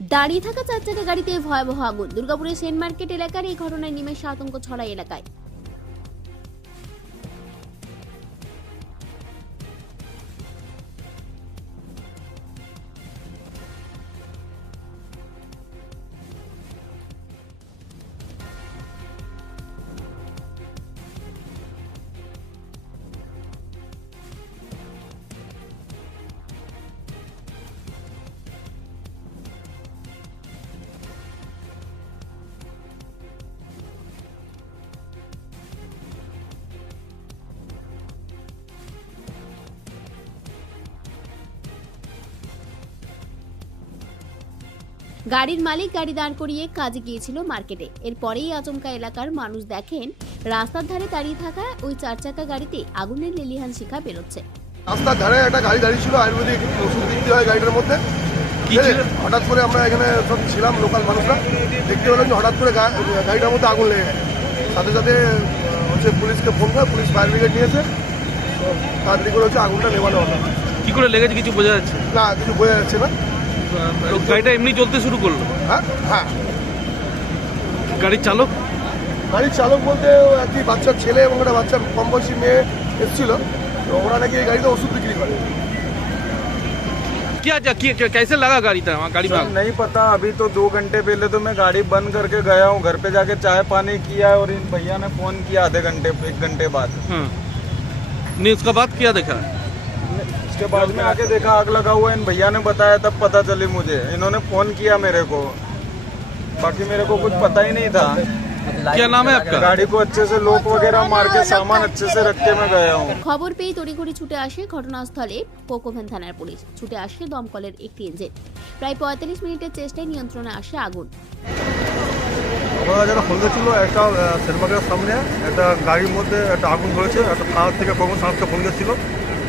দাঁড়িয়ে থাকা চার চাকা গাড়িতে ভয়াবহ আগুন। দুর্গাপুরের সেন মার্কেট এলাকার এই ঘটনায় নিমেষে আতঙ্ক ছড়ায় এলাকায়। গাড়ির মালিক গাড়ি দাঁড় করিয়ে কাজে গিয়েছিল মার্কেটে। এরপরেই আচমকা এলাকার মানুষ দেখেন রাস্তার ধারে দাঁড়িয়ে থাকা ওই চার চাকা গাড়িতে আগুনের লেলিহান শিখা বেরোচ্ছে। রাস্তার ধারে একটা গাড়ি দাঁড়িয়ে ছিল, আয়ুর্বেদিক ওষুধ বিক্রি হয় গাড়িটার মধ্যে। হঠাৎ করে আমরা এখানে সব ছিলাম লোকাল মানুষরা, দেখতে পেলাম যে হঠাৎ করে গাড়িটার মধ্যে আগুন লেগে গেছে। সাথে সাথে পুলিশকে ফোন করে পুলিশ ফায়ার ব্রিগেড নিয়েছে, তাড়াতাড়ি করে আগুনটা নেভানো হলো। কি করে লেগেছে কিছু বোঝা যাচ্ছে না, কিছু বোঝা যাচ্ছে না। গাড়িটা এমনি চলতে শুরু করলো? হ্যাঁ হ্যাঁ। গাড়ির চালক বলতে একটি বাচ্চার ছেলে এবং একটা বাচ্চার কম বয়সী মেয়ে এসেছিল। তো ওরা নাকি এই গাড়িতে ওষুধ বিক্রি করে। क्या कैसे लगा गाड़ी था गाड़ी में? नहीं पता, अभी तो 2 घंटे पहले तो मैं गाड़ी बंद करके गया हूँ, घर पे जाके चाय पानी किया और इन भैया ने फोन किया आधे घंटे 1 घंटे बाद। नहीं, उसका बाद क्या देखा? उसके बाद में आके देखा आग लगा हुआ, इन भैया ने बताया तब पता चली मुझे। इन्होंने फोन किया मेरे को, बाकी मेरे को कुछ पता ही नहीं था। क्या नाम है आपका? गाड़ी को अच्छे से लॉक वगैरह मार के सामान अच्छे से रख के मैं गया हूँ। খবর পেয়ে তড়িঘড়ি ছুটে আসে ঘটনাস্থলে কোকোভেন থানার পুলিশ। ছুটে আসে দমকলের একটি ইঞ্জিন। প্রায় 45 মিনিটের চেষ্টায় নিয়ন্ত্রণে আসে আগুন। আমরা যারা ফোন ছিল, একটা সেনমার্কেটের সামনে একটা গাড়ির মধ্যে একটা আগুন ধরেছে। একটা থানা থেকে কখন সাহায্য ফোন গেছিলো,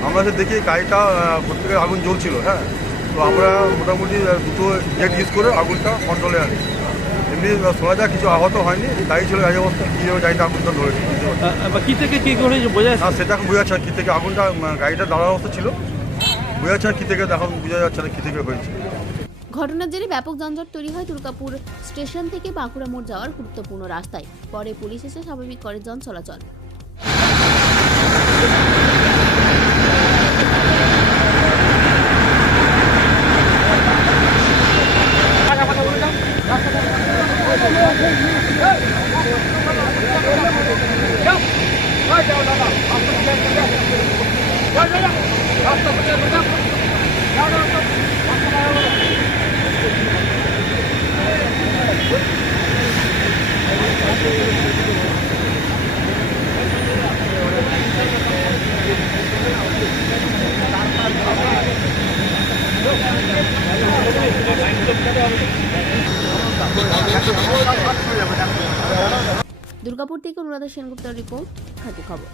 আমরা এসে দেখি গাড়িটা প্রত্যেকের আগুন জ্বলছিল। হ্যাঁ, তো আমরা মোটামুটি দুটো জেট ইউজ করে আগুনটা কন্ট্রোলে আনি। এমনি শোনা যায় কিছু আহত হয়নি, গাড়ি ছিল গাড়ি অবস্থা কীভাবে গাড়িটা আগুনটা ধরেছে কি থেকে কি করে বোঝা যাচ্ছে? না, সেটা এখন বোঝা যাচ্ছে না কী থেকে আগুনটা, গাড়িটা দাঁড়ার অবস্থা ছিল, বোঝা যাচ্ছে না কী থেকে, এখন বোঝা যাচ্ছে না কী থেকে হয়েছে। ঘটনার জেরে ব্যাপক যানজট তৈরি হয় দুর্গাপুর স্টেশন থেকে বাঁকুড়া মোড় যাওয়ার গুরুত্বপূর্ণ রাস্তায়। পরে পুলিশ এসে স্বাভাবিক করে যান চলাচল। দুর্গাপুর থেকে অনুরাধা সেনগুপ্তের রিপোর্ট, খাঁটি খবর।